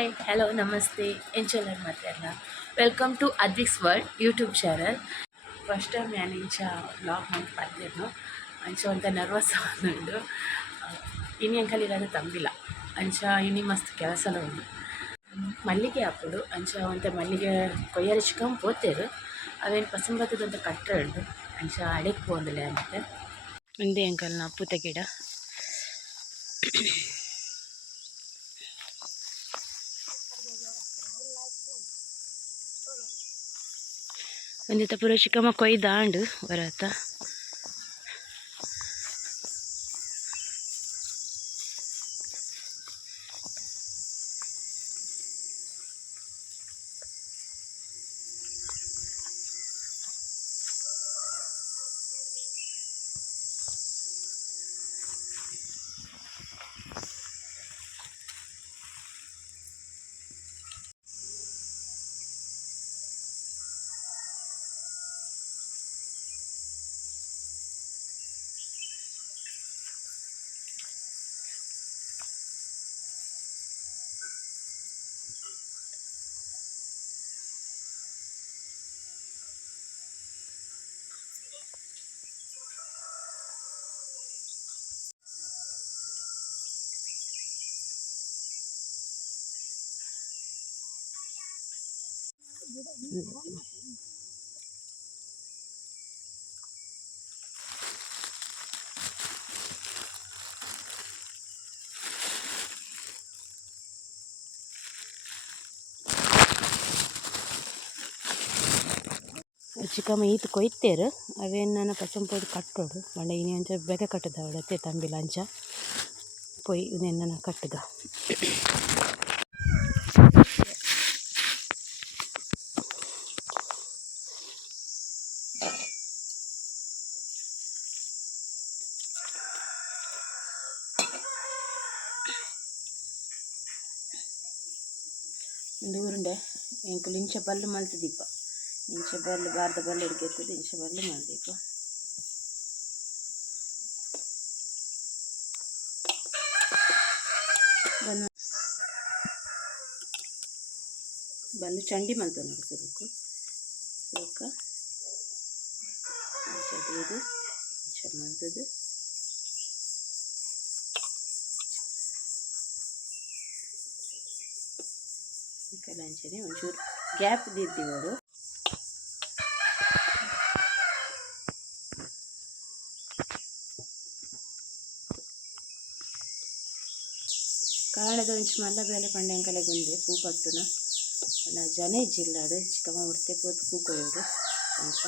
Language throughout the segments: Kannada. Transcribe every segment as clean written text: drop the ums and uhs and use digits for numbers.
ಹಾಯ್ ಹಲೋ ನಮಸ್ತೆ ಎಂಚೆಲ್ಲ ಮಾತಾಡಲ್ಲ welcome to Advik's world YouTube channel. First time ನಾನು ಇಂಚ ಬ್ಲಾಗ್ ಮಾಡಿ ಬಂದಿದ್ದು ಅಂಚ ಅಂತ ನರ್ವಸ್ ಉಂಡು. ಇನಿ ಅಂಕಲಿಲ್ಲ ತಂಬಿಲ್ಲ ಅಂಚ ಇನಿ ಮಸ್ತ್ ಕೆಲಸ ಉಂಡು. ಮಲ್ಲಿಗೆ ಹಾಕೋದು ಅಂಚ ಅಂತ ಮಲ್ಲಿಗೆ ಕೊಯ್ಯರ ಚಿಕನ್ ಪೋತೇರು ಅವೇನು ಪಸಂಬತ್ತದಂತ ಕಟ್ಟ ಉಂಡು ಅಂಚ ಅಡೆಗೆ ಹೋಗಲಿಲ್ಲ ಅಂತೆ ಮುಂದೆ ಅಂಕಲ್ನ ಅಪ್ಪುತ ಗಿಡ ಒಂದಿತ್ತ ಪೂರ ಚಿಕ್ಕಮ್ಮ ಕೊಯ್ದಾಂಡು ಬರತ್ತ. ಚಿಕ್ಕಮ್ಮ ಈತ ಕೊಯ್ತೇರು ಅವೇನು ನಾನು ಪಚಂಪೋದು ಕಟ್ಟೋಡು ಬಂಡ ಇನಿ ಅಂಚ ಬೇಗ ಕಟ್ಟದ ಅವಳತ್ತೆ ತಂಬಿಲ್ಲ ಅಂಚ ಪೊಯ್ ನನ್ನ ಕಟ್ಟದ ದೂರುಂಡೆ ಎಂಕುಲು ಇಂಚ ಬಲ್ಲು ಮಲ್ತದೀಪ ಇಂಚ ಬಲ್ಲು ಬಾರ್ದ ಬಲ್ಲು ಹಿಡ್ಕೆತ್ತದ ಇಂಚ ಬಲ್ಲು ಮಲ್ದೀಪ ಬಲ್ಲು ಚಂಡಿ ಮಲ್ತ ನೋಡಿ ಸುರುಕು ಸುರುಕ ಇಂಚ ಇಂಚ ಮಲ್ತದು ಕಲಾಂಚನೆ ಒಂಚೂರು ಗ್ಯಾಪ್ ದಿದ್ದೀವಳು ಕಾಣದ ಒಂಚು ಮಲ್ಲ ಬೇಲೆ ಪಂಡೆ ಅಂಕಲೆಗೆ ಉಂಡೆ ಪೂ ಕಟ್ಟುನ ಅಲ್ಲ ಜನ ಇಜ್ಜಿಲ್ಲಾಡು ಚಿಕ್ಕಮ್ಮ ಉಡ್ತೆ ಪೋತು ಪೂ ಕೊಯ್ಯೋಡು ಅಂತ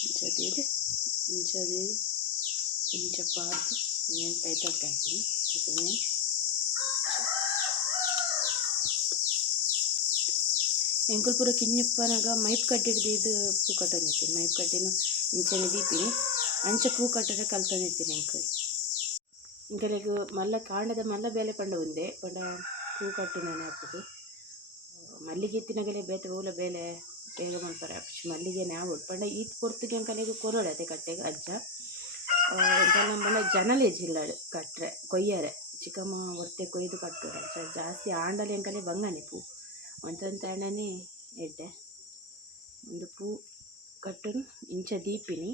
ಇಂಚದೇದು ಇಂಚದೇದು ಇಂಚ ಪಾರ್ದು నేను పైతల్ కాంటి ఇప్పుడు నేను ಎಂಕುಲ್ ಪೂರ ಕಿನ್ನಿಪ್ಪನಾಗ ಮೈಪ್ ಕಟ್ಟಿಡ್ದು ಇದು ಪೂ ಕಟ್ಟೋನಿತ್ತೀನಿ ಮೈಪ್ ಕಟ್ಟಿನ ಇಂಚನೆ ದೀಪಿನಿ ಅಂಚ ಪೂ ಕಟ್ಟರೆ ಕಲ್ತೊಂದಿತ್ತೀನಿ ಎಂಕುಲ್ ಇಂಕಲಿಗೆ ಮಲ್ಲ ಕಾಂಡದ ಮಲ್ಲ ಬೇಲೆ ಪಂಡ ಉಂದೆ ಪಂಡ ಪೂ ಕಟ್ಟು ನಾನು ಹಾಕೋದು ಮಲ್ಲಿಗೆ ಎತ್ತಿನಗಲೆ ಬೇತೆ ಹೂಲ ಬೇಲೆ ಬೇಗ ಮಾಡ್ತಾರೆ ಮಲ್ಲಿಗೆನೇ ಆಗೋದು ಪಂಡ ಈತ್ ಪೊರ್ತುಗೆ ಅಂಕಲಿಗೆ ಕೊರೋಳೆ ಅದೇ ಕಟ್ಟೆಗೆ ಅಜ್ಜ ನಮ್ಮನೆ ಜನಲೇ ಜಿಲ್ಲಾಡು ಕಟ್ಟರೆ ಕೊಯ್ಯರೆ ಚಿಕ್ಕಮ್ಮ ಹೊರ್ತೆ ಕೊಯ್ದು ಕಟ್ಟೋರು ಜಾಸ್ತಿ ಆಂಡಲಿ ಅಂಕಲೇ ಬಂಗನೆ ಪೂ ಒಂದೊಂದು ತಣ್ಣನೆ ಎಡ್ಡೆ ಒಂದು ಪೂ ಕಟ್ಟನು ಇಂಚ ದೀಪಿನಿ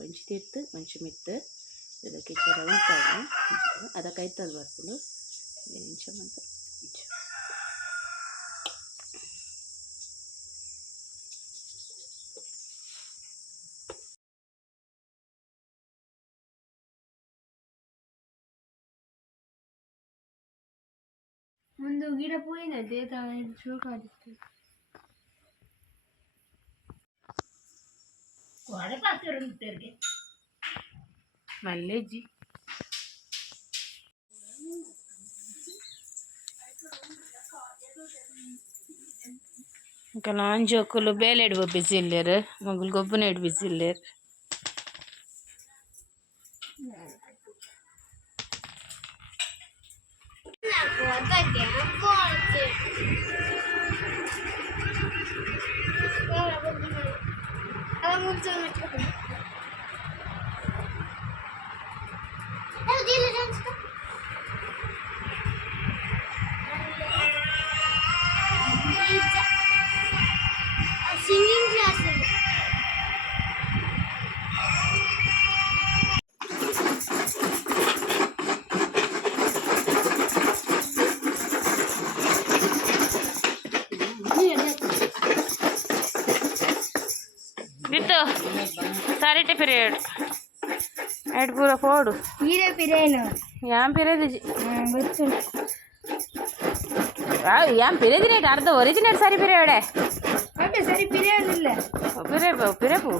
ಒಂಚು ತಿರ್ತು ಒಂಚು ಮಿತ್ತು ಇದಕ್ಕೆ ರೌಂಡ್ ಅದಕ್ಕೆ ಐತಲ್ ಬರ್ಕೊಂಡು ಇಂಚ ಮತ್ತು ಇಂಚ ಮುಂದೆ ಗಿಡ ಪೋಯಿನದೆ ಶೋಕಾದಿತ್ತು ಮಲ್ಲೆಜ್ಜಿ ఇంకా నాంజోకులు బేలేడు బిజీ వెళ్ళారు మొగులు గొబ్బనేడు బిజీ వెళ్ళారు ಸಿಂಗಿಂಗ್ ಕ್ಲಾಸ್ दित्तो सारे पीरियड ऐड पूरा फोड़ ये पीरियड याम पीरियड ಗೊತ್ತು याम पीरियड नहीं अर्ध ओरिजिनल सारी पीरियड है ಮತ್ತೆ ಸರಿ ಪೀರಿಯಡ್ ಇಲ್ಲ पिरेपू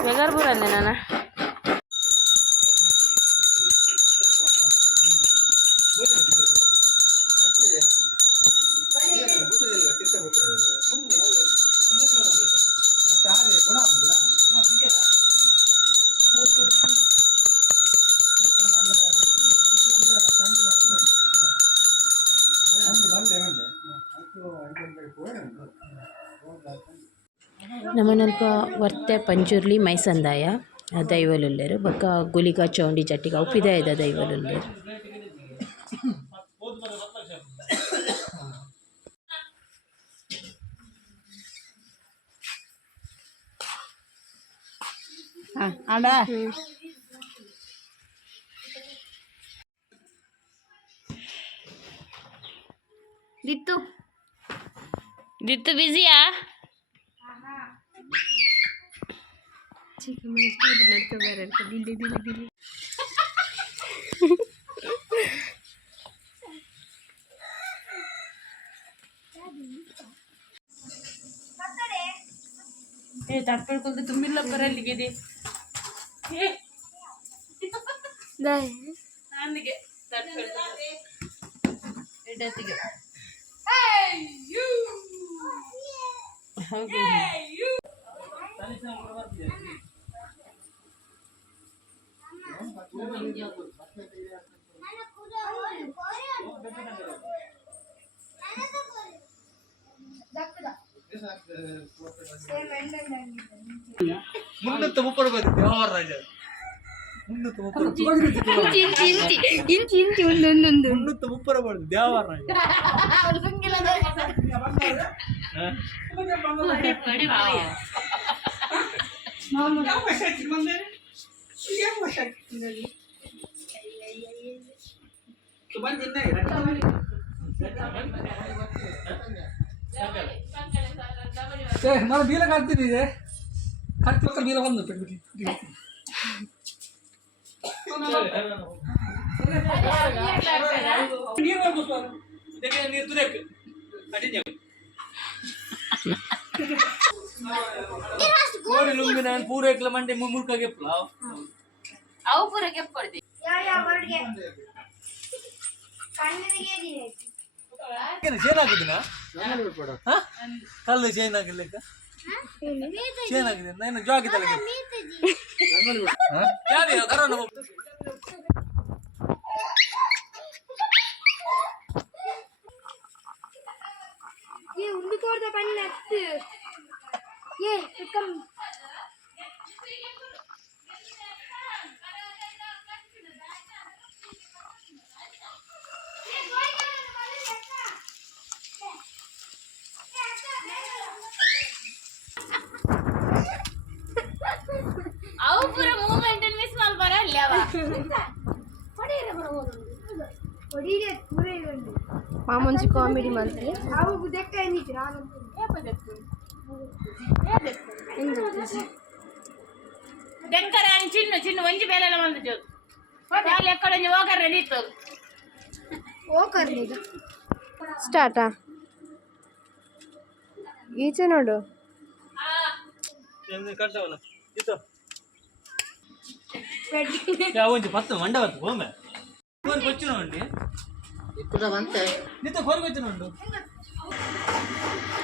बेगर पूरा अंदेना ನಮ್ಮನಲ್ಪ ವರ್ತೆ ಪಂಜುರ್ಲಿ ಮೈಸಂದಾಯ ದೈವಲುಲ್ಲೇರು ಬೊಕ್ಕ ಗುಲಿಗ ಚೌಂಡಿ ಜಟ್ಟಿಗ ಉಪ್ಪಿದ ಇದ್ದ ದೈವಲುಲ್ಲೇರು ಆಡ ದಿತ್ತು ದಿತ್ತು ಬಿಸಿಯಾ ತಪ್ಪಳ್ಕೊಳ್ದು ತುಂಬಿಲ್ಲ ಬರಲ್ಲಿಗಿದೆ ನನಗೆ ಎಡತ್ತಿಗೆ ಮುನ್ನೂತ್ತ ಮುಪ್ಪಡು ಬಂದಿದೆ ದೇವರಾಜ ಮುನ್ನೂತ್ತ ಮುಪ್ಪಡು ಮುನ್ನೂತ್ತ ಮುಪ್ಪಡು ಬಂದು ದೇವರಾಜ మన బీల కడుతుంది ఇదే కట్టి ఒక బీల వంద పెట్టి కోడి లుంగి ನಾನು ಪೂರ ಎಕ್ಲ ಮಂಡೆ ಮುರ್ಕ ಗೆಪ್ಪಲ ಅವು ಪೂರ ಗೆಪ್ಪಡ್ದಿ ಚೇನ್ ಹಾಕಿದಿನ ಕಲ್ಲು ಚೇನ್ ಹಾಕಿರ್ಲಿಕ್ಕ ಚೇನ್ ಹಾಕಿದೆ ನಾನು ಜಾಗಿದ್ದಲ್ಲ ಯಾವ್ದು ಕರೋನ ఉండికోడదా పని నెత్తి ఏ ఎక్కం ಅವು ಪೂರ ಮೂವ್ಮೆಂಟ್ ಮಿಸ್ ಮಾಡ್ಬಾರ ಲೇವಾ ಒಡಿಗೆ ಪೂರೇ ಉಂಟು ಮಾಮೂಂಜಿ ಕಾಮಿಡಿ ಮಾಡ್ತಾರೆ ಅವು ದೆಕ್ಕ ಏನಿತ್ತು ನಾನು ದೆಂಕರ ಚಿನ್ನು ಚಿನ್ನು ಒಂಜಿ ಬೇಲೆಲ್ಲ ಬಂದು ಜೋದು ಅಲ್ಲಿ ಎಕ್ಕಡೊಂಜಿ ಹೋಗರ ನಿಂತು ಓಕರ್ ಈಗ ಸ್ಟಾರ್ಟಾ ಈಚೆ ನೋಡು ಕಟ್ಟವಲ್ಲ ಇತ್ತು ಯಾವಂಜಿ ಪತ್ತು ಮಂಡವತ್ತು ಹೋಮೆ ಕೋರಿ ಕೊಚ್ಚಿನ ಉಂಡಿ ಇಪ್ಪುದ ಬಂತೆ ನಿತ್ತ ಕೋರಿ ಕೊಚ್ಚಿನ ಉಂಡು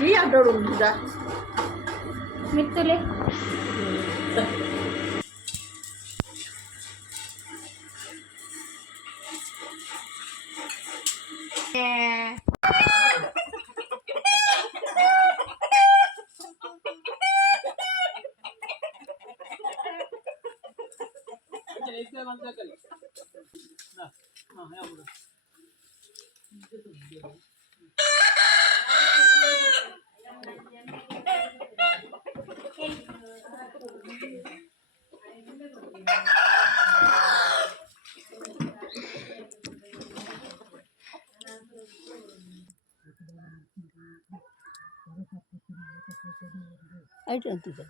ಈ ಅಡ್ಡೋಡು ಉಂಟುದ ಮಿತ್ತಲೆ ಆಯ್ತು ಅಂತಿದ್ದೆ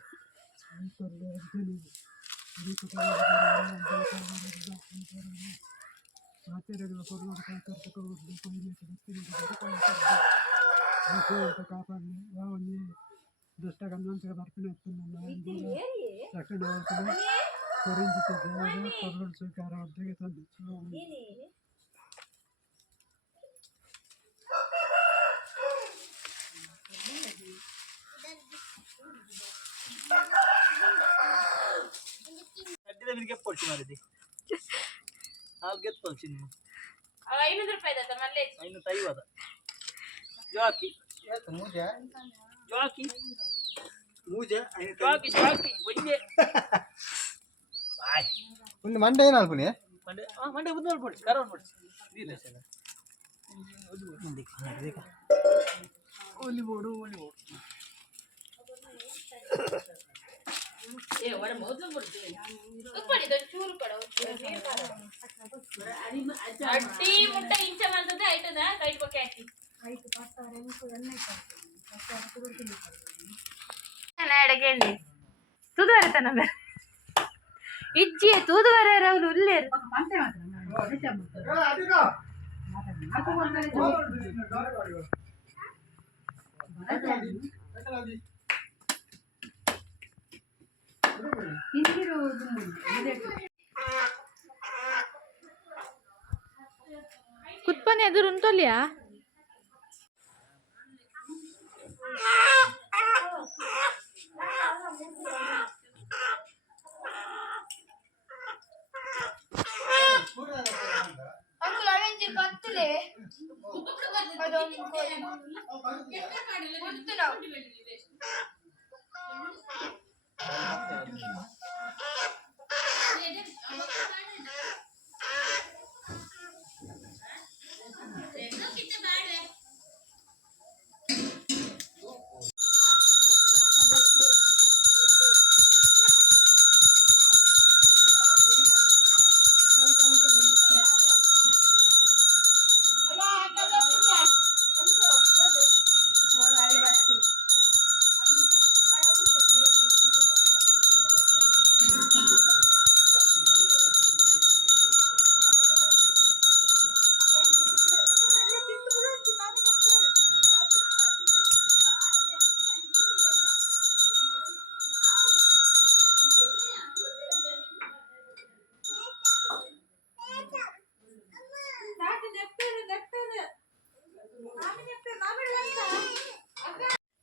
కాపాడి దుష్టగా మంచిగా భర్తను ఎత్తున్నాను రక్షణ కొరించి పొరలు స్వీకారం అర్థం ಪಡ್ಸಿ ಮಾಡಿದ್ದಿ ನಾವು ಗೆದ್ದು ಪಡ್ಸಿ ನೀವು 500 ರೂಪಾಯಿ ಅದ ಮಲ್ಲೆ 550 ಜಾಕಿ ಮೂಜೆ ಜಾಕಿ ಮೂಜೆ ಜಾಕಿ ಜಾಕಿ ಒಂದೇ ಬಾಯ್ ಒಂದು ಮಂಡೆ ಏನು ಅನ್ಕೊನಿ ಮಂಡೆ ಬಂದು ಪಡ್ಸಿ ಕರವನ್ ಪಡ್ಸಿ ಇಲ್ಲ ಸರ್ ಮುಂದೆ ಕಾಣಬೇಕು ಓಲಿ ಬೋಡು ಏ ಒಡ ಮೊದಲು ಬಿಡ್ತೀವಿ ಉಪ್ಪಡಿ ಚೂರು ಕಡ ಅಡ್ಡಿ ಮುಟ್ಟ ಇಂಚ ಮಾಡ್ತದೆ ಆಯ್ತದ ಕೈ ಪಕ್ಕೆ ಹಾಕಿ ಆಯ್ತು ಪಾಸ್ತಾರೆ ಎಣ್ಣೆ ಎಡಗೇಳಿ ತುದುವರೆತನ ಇಜ್ಜಿ ತೂದುವರೆ ರೌಲು ಉಲ್ಲೇರು కుత్పని ఎదురు ఉంటోలియా అంకుల్ అవేంటి కత్తులే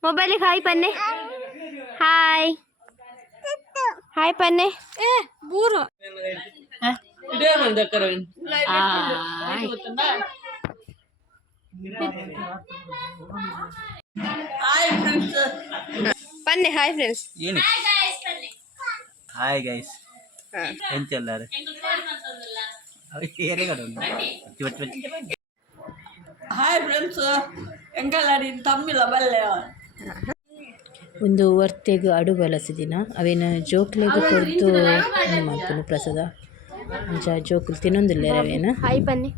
ಮೊಬೈಲ್ ಹಾಯ್ ಪನ್ನೆ ಹಾಯ್ ಹಾಯ್ ಪನ್ನೆ ಏ ಬೂರು ಇದೇ ಬಂದಕ್ಕರ ಹಾಯ್ ಫ್ರೆಂಡ್ಸ್ ಪನ್ನೆ ಹಾಯ್ ಫ್ರೆಂಡ್ಸ್ ಏನು ಹಾಯ್ ಗೈಸ್ ಎಂತೆಲ್ಲಾರು ಹಾಯ್ ಫ್ರೆಂಡ್ಸ್ ಎಂಕಲ್ಲಾಡಿ ತಮ್ಮಿಲ್ಲ ಬಲ್ಲೆ ಒಂದು ವರ್ತೆಗ್ ಅಡು ಬಲಸಿದಿನ ಅವೇನು ಜೋಕ್ಲೆಗ್ ಕೊಡ್ತು ಮಾಡ್ತೀನಿ ಪ್ರಸಾದ ಅಂಚ ಜೋಕುಲು ತಿನ್ನೊಂದಿಲ್ಲ ಅವೇನು ಹಾಯ್ ಪನ್ನೆ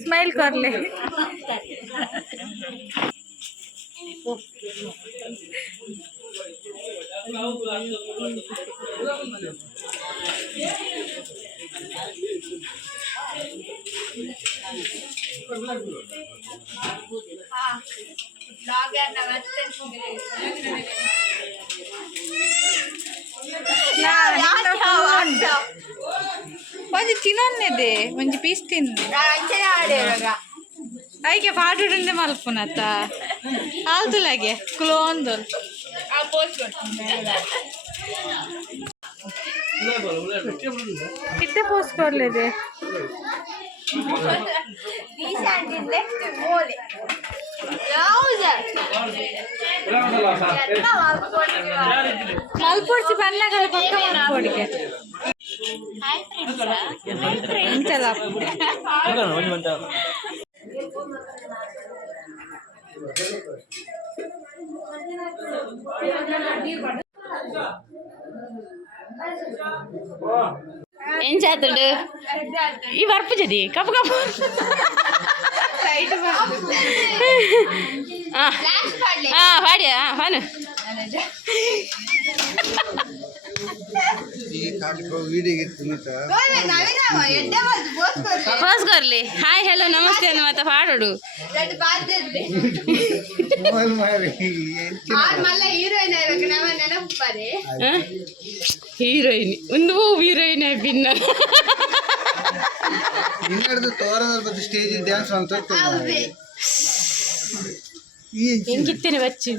स्माइल कर ले। ಒಂಜಿ ತಿನ್ನೊನ್ನೆದೆ ಒಂಜಿ ಪೀಸ್ ತಿನ್ನು ಐಕೆ ಪಾಟುಡುಂಡೆ ಮಲ್ಪುನತ್ತ ಆಲ್ತುಲಾಗೆ ಕುಲೋಂದೊಲ್ कितने पोस्ट कर लेते मलपोड़ी पन्ना कल पक्का मलपोड़ी के चला ఏం చేస్తాడు ఈ వర్పు చది కప్పు కప్పు పాడియా పాను పోస్ करली हाय हेलो नमस्ते అని ಮತ್ತೆ పాడుడు ಹೀರೋಯಿನ್ ಒಂದು ಹೀರೋಯಿನ್ ಭಿನ್ನ ಇನ್ನರ್ದು ತೋರದ ಬಗ್ಗೆ ಸ್ಟೇಜ್ ಡ್ಯಾನ್ಸ್ ಅಂತ ಹೆಂಗಿತ್ತೇನೆ ಬಚ್ಚು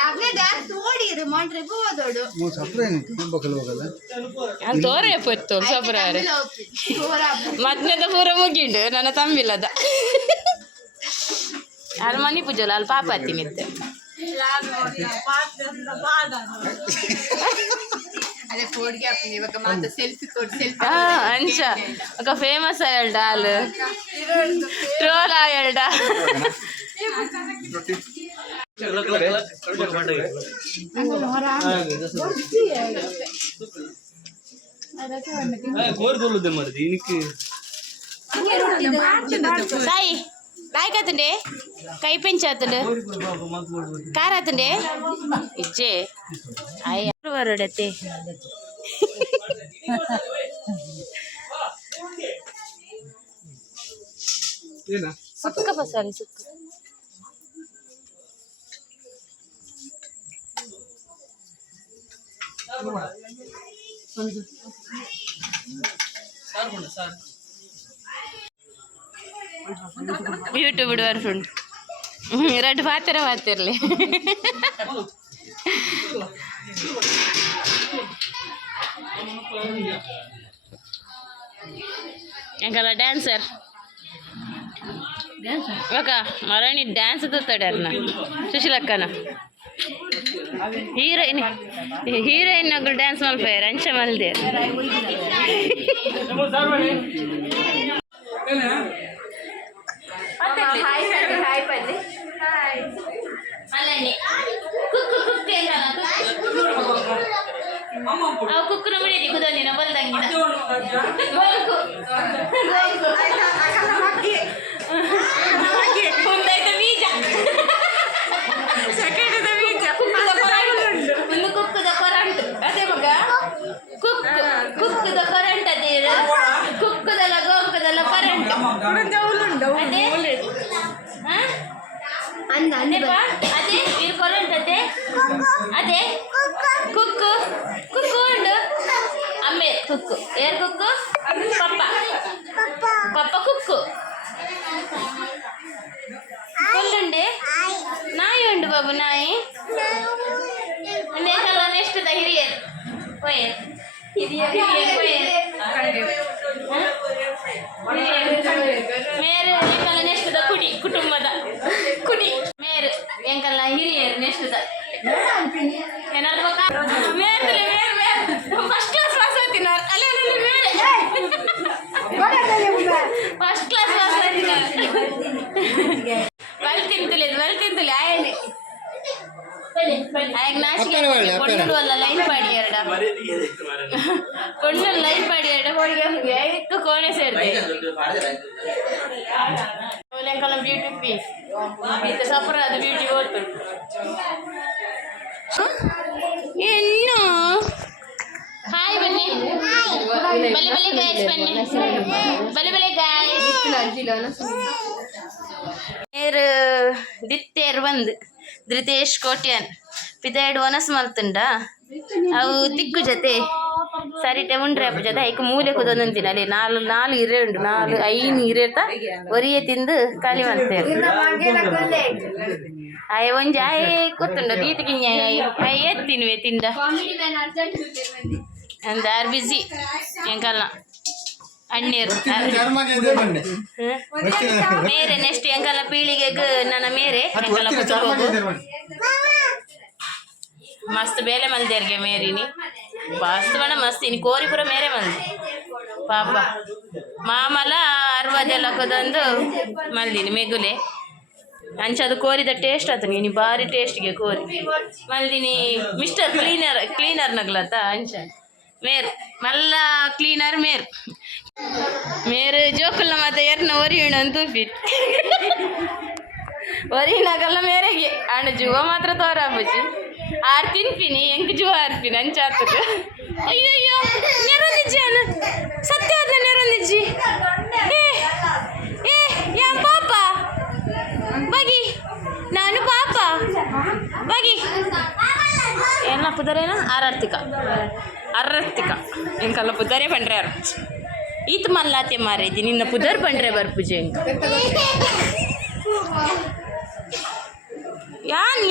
आपने डांस तोड़ी रे मोंट्रे बोदोಡು ಮೂ ಸಪ್ರೇನ್ ಬಕಲ್ ಹೋಗಲ್ಲ ಅಲ್ಲಿ ತೋರೆ ಪೊತ್ತು ಸಬ್ರಾರೆ ಮದ್ನೆದ ಪೂರ ಮುಗಿಂಡು ನನ್ನ ತಂಬಿಲ್ಲದ ಅಲ್ಲಿ ಮನಿ ಪೂಜಲ್ಲ ಅಲ್ಲಿ ಪಾಪ ಹತ್ತಿನಿದ್ದೆ अरे फोड़ के अपनी वक माता सेल्फी कोड सेल्फी ಅಂಚ ఒక ಫೇಮಸ್ ಆಯಲ್ಡ ಅಲ್ಲಿ ಟ್ರೋಲ್ ಆಯಲ್ಡ సాయి కాయ కత్తండి కై పెంచాతండి కారాతండి ఇచ్చే అయ్య వరుడತ್ತೆ ಸುಕ್ಕ ಬಸಾರಿ ಸುಕ್ಕ ಯೂಟ್ಯೂಬ್ ಬಿಡುವರು ಎರಡು ಮಾತಿರಲಿ ಎಂಕಲ್ಲ ಡ್ಯಾನ್ಸರ್ ఒక మరణి డ్యాన్స్ తోతాడు అన్న సుశీలక్కన హీరోయిన్ హీరోయిన్ ఒకరు డ్యాన్స్ మళ్ళీ రంచ మళ్ళీ కుక్కున ముడి కుదని నవ్వల్దంగిన ಮುಂದೈತೆ ಬೀಜ ಸೆಕೆಂಡ್ ಬೀಜ ಒಂದು ಕುಕ್ಕದ ಕರೆಂಟ್ ಅದೇ ಮಗ ಕುಕ್ಕದ ಕರೆಂಟ್ ಅದೇ ಕುಕ್ಕದಲ್ಲ ಗೋಕದಲ್ಲ ಕರೆಂಟ್ ಅದೇ ಅದೇ ಈ ಕರೆಂಟ್ ಅದೇ ಅದೇ ಕುಕ್ಕು ಕುಕ್ಕು ಉಂಡು ಅಮ್ಮೆ ಕುಕ್ಕು ಏರ್ ಕುಕ್ಕು ಪಪ್ಪ ಪಪ್ಪ ಕುಕ್ಕು కొల్లుండే నాయి ఉండు బాబు నాయి నేకల్లా నెక్స్ట్ ద హిరియర్ పోయే హిరియర్ పోయే ಮೇರು ಎಂಕಲ್ಲ ನೆಷ್ಟದ ಕುಡಿ ಕುಟುಂಬದ ಕುಡಿ ಮೇರು ಎಂಕಲ್ಲ ಹಿರಿಯರು ನೆಷ್ಟದ ಏನಾದ್ರು ಮೇರು ಫಸ್ಟ್ ಕ್ಲಾಸ್ ವಾಸ ತಿನ್ನೋರು ಅಲ್ಲೇ ಫಸ್ಟ್ ಕ್ಲಾಸ್ ವಾಸ ತಿನ್ನೋರು ಬಲ್ ತಿಂತಲೆ ಆಯನೆ ಕೊಂಡಲ್ಲ ಲೈನ್ ಪಾಡಿ ಎರಡ ಕೊಂಡಲ್ಲ ಲೈನ್ ಪಾಡಿ ಎರಡ ಹೋಳಿಗೆ ಇತ್ತು ಕೋಣೆ ಸೇರಿದೆ ಅವಲೆಂಕಲ್ಲ ಬ್ಯೂಟಿ ಪೀಸ್ ಇದು ಸಪರಾದ ಬ್ಯೂಟಿ ಓದ್ತು ಇನ್ನು ಹಾಯ್ ಬನ್ನಿ ಬಲೆ ಬಲೆ ಗಾಯಸ್ ಬನ್ನಿ ಬಲೆ ಬಲೆ ಗಾಯಸ್ ದಿತ್ತೇರು ಬಂದು ಧೃತೇಶ್ ಕೋಟ್ಯಾನ್ ಪಿದಾಯ್ಡು ಒನಸ್ ಮಲ್ತುಂಡ ಅವು ತಿಕ್ಕು ಜೊತೆ ಸರಿಟೆ ಮುಂಡ್ರೆ ಅಪ್ಪ ಜೊತೆ ಐಕು ಮೂಲೆ ಕುದೊಂದಿನ ಅಲ್ಲಿ ನಾಲ್ ಇರೆ ಉಂಡು 4-5 ಇರೆತ ಒರಿಯೆ ತಿಂದು ಖಾಲಿ ಮಾಡ್ತೇವೆ ಅಯ್ಯ ಒಂಜಿ ಆಯ್ ಗೊತ್ತುಂಡ ದೀತ ಕಿಂಜ ಅಯ್ಯ ಎತ್ತಿನ್ವೆ ತಿಂಡ ಅಂದ ಆರ್ ಬಿಸಿ ಎಂಕಲ್ಲ ಅಣ್ಣೀರು ಮೇರೆ ನೆಕ್ಸ್ಟ್ ಎಂಕಲ್ಲ ಪೀಳಿಗೆಗೆ ನನ್ನ ಮೇರೆ ಎಂಕಲ್ಲ ಮಸ್ತ್ ಬೇಲೆ ಮಲ್ದೇರ್ಗೆ ಮೇರಿನಿ ಮಸ್ತ್ ಬಣ್ಣ ಮಸ್ತ್ ಇನ್ನು ಕೋರಿ ಪುರ ಮೇರೆ ಮಲ್ದಿ ಪಾಪ ಮಾಮಲ 60 ಲಕ್ಕದೊಂದು ಮಲ್ದಿನಿ ಮೆಗುಲೆ ಅಂಚದು ಕೋರಿದ ಟೇಸ್ಟ್ ಆತ ನೀನು ಭಾರಿ ಟೇಸ್ಟ್ಗೆ ಕೋರಿ ಮಲ್ದಿನಿ ಮಿಸ್ಟರ್ ಕ್ಲೀನರ್ ನಗ್ಲತ್ತ ಅಂಚ ಮೇರ್ ಮಲ್ಲ ಕ್ಲೀನರ್ ಮೇರು ಜೋಕುಲ್ನ ಮತ್ತೆ ಎರ್ನ ಒರಿಯಣ ಅಂತೂಪಿ ಒರಿನಾಗಲ್ಲ ಮೇರೆಗೆ ಅಣ್ಣ ಜುವ ಮಾತ್ರ ತೋರಾಬುಜಿ ಆರ್ ತಿನ್ಪಿನಿ ಎಂಕ್ ಜುವ ಆರ್ಪಿನಿ ಅಂಚಾತಕ ಅಯ್ಯಯ್ಯೋ ನೆರೊಂದಿಜ್ಜಿ ಅಣ್ಣ ಸತ್ಯವಾದ ನೆರೊಂದಿಜ್ಜಿ ಏ ಯಾ ಪಾಪ ಬಗಿ ನಾನು ಪಾಪ ಬಗಿ ಏನ ಪುದರೇನ ಅರ್ರರ್ತಿಕ ಎಂಕಲ್ಲ ಪುದರೇ ಪಂಡ್ರೆ ಯಾರು ಈತ್ ಮಲ್ಲಾತೆ ಮಾರೈತಿ ನಿನ್ನ ಪುದರ್ ಪಂಡ್ರೆ ಬರ್ಪುಜೆ ಎಂಕ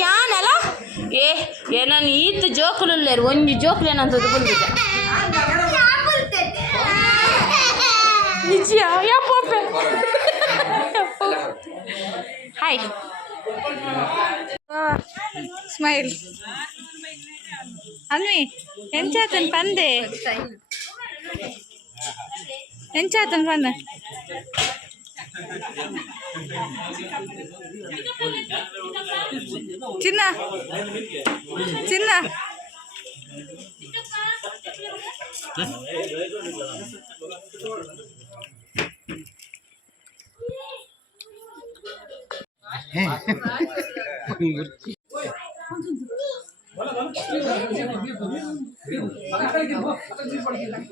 ಯಾನ್ ಅಲ್ಲ ನಾನು ಈತ್ ಜೋಕುಲುಲ್ಲೇರು ಒಂಜಿ ಜೋಕುಲೇನಂತದ್ದು ಬಂದಿದೆ ನಿಜ ಯಪ್ಪ ಹಾಯ್ ಸ್ಮೈಲ್ ಅನ್ವಿ ಎಂಚಾತನ್ ಪಂದೆ ಎಂಚಾತನ್ ಪಂದ ಚಿನ್ನ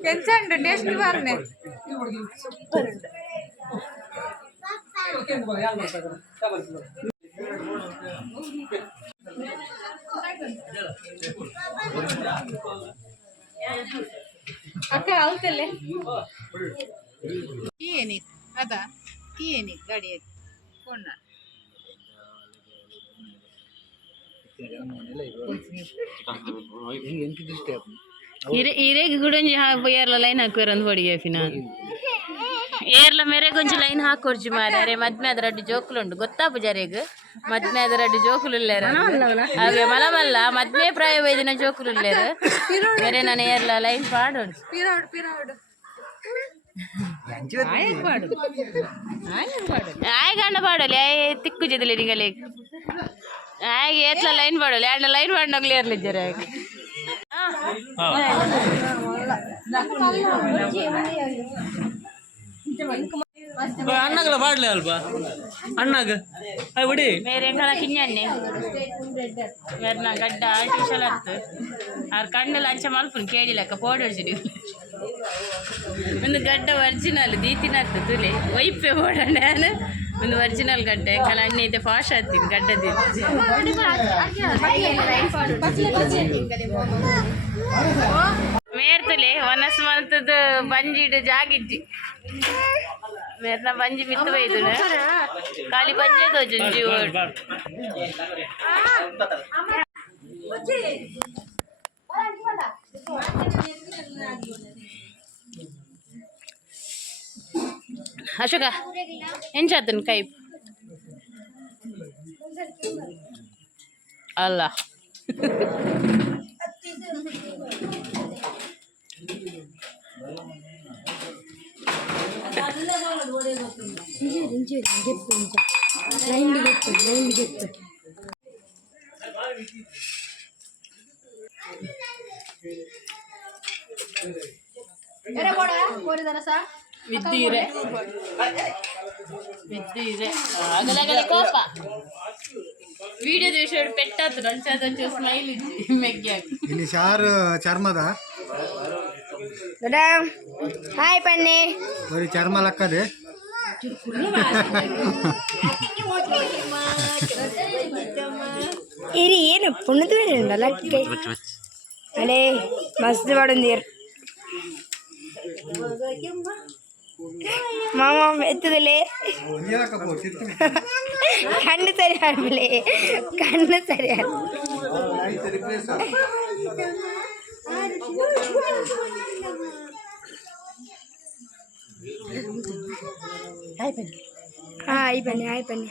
ಎಂಚಂಡು ಟೇಸ್ಟ್ ಬಾರ್ನೆ ಅಕ್ಕ ಅವತ್ತಲ್ಲೇ ಏನಿ ಅದ ಏನಿ ಗಾಡಿ ಫೋನ್ ಇರೇಗ ಗುಡಂಜಿ ಏರ್ಲ ಲೈನ್ ಹಾಕುವಾರ ಅಂದ್ ಹೊಡಿಗೆ ಫಿನಾನ್ ಏರ್ಲ ಮೇರೆ ಗೊಂಚಿ ಲೈನ್ ಹಾಕೊಡ್ಜಿ ಮಾರ್ಯಾರೆ ಮದ್ಮೆ ಅದ ರಡ್ಡಿ ಜೋಕುಲುಂಡು ಗೊತ್ತಾ ಪೂಜಾರಿಗ ಮದ್ಮೆ ಅದ ರಡ್ಡಿ ಜೋಕುಲುಲ್ಲೇರ ಹಾಗೆ ಮಲಮಲ್ಲ ಮದ್ಮೆ ಪ್ರಾಯ ವೈದಿನ ಜೋಕುಲುಲ್ಲೇರ ಮೇರೆ ನಾನು ಏರ್ಲ ಲೈನ್ ಪಾಡೋಡು ಆಯ್ ಗಂಡ ಪಾಡೋಲಿ ಆಯ್ ತಿಕ್ಕು ಜೊತೆಲಿ ನಿಂಗಲಿ ಆಯ್ಗೆ ಎತ್ಲ ಲೈನ್ ಪಾಡೋಲಿ ಆಯ್ನ ಲೈನ್ ಪಾಡ್ನೋಗ್ಲಿ ಏರ್ಲಿದ್ದಾರೆ ಅಣ್ಣಗಲ ಪಾಡ್ಲೆ ಅಲ್ಪ ಅಣ್ಣಗ ಬಿಡಿ ಮೇರೆ ಕಳ ಕಿಂಜನ್ನೆ ಮೇರ್ನ ಗಡ್ಡ ಟ್ಯೂಷನ್ ಹತ್ತು ಅವ್ರ ಕಣ್ಣೆಲ್ಲ ಅಂಚ ಮಲ್ಪುನ್ ಕೇಳಿಲಕ್ಕ ಪೋಡೋಡ್ಸಿಡಿ ಒಂದು ಗಡ್ಡ ಒರಿಜಿನಲ್ ದೀತಿನತ್ತು ತುಲೆ ವೈಪೆ ಓಡೋಣ ನಾನು ಒಂದು ಒರಿಜಿನಲ್ ಗಡ್ಡೆ ಕಲ ಅಣ್ಣೆ ಇದೆ ಫಾಸ್ಟ್ ಆಗ್ತೀನಿ ಗಡ್ಡದಿ ಮೇರ್ತಲೆ ಒನಸ್ ಮಲ್ತದ ಬಂಜಿಡು ಜಾಗಿಜ್ಜಿ ಮೇರ್ನ ಬಂಜಿ ಮಿತ್ತು ಬೈದು ಖಾಲಿ ಬಂಜೆ ತೋಜುಂಜಿ ಅಶೋಕ ಎಂಚಾತನ್ ಕೈ ಅಲ್ಲ విద్యురే అగలగల కోప వీడియో చూసాడు పెట్టద్దు రెండు చేత స్మైల్ ఇచ్చి మెగ్గాకు ಇಲ್ಲಿ ಸಾರು ಚರ್ಮದ ಹಾಯ್ ಪನ್ನಿ ಬರೀ ಚರ್ಮ ಲಕ್ಕದೆ ಇರಿ ಏನು ಪುಣ್ಣದ ಲಕ್ಕೆ ಅಲೇ ಮಸ್ತ್ ಮಾಡೊಂದಿರ್ ಮಾಮ ಎತ್ತದಲ್ಲೇ ಕಣ್ಣು ಸರಿ ಆಡ್ಬಿಲೆ ಕಣ್ಣು ಸರಿ ಆಡ್ ಹಾಯ್ ಬನ್ನಿ ಹಾಯ್ ಬನ್ನಿ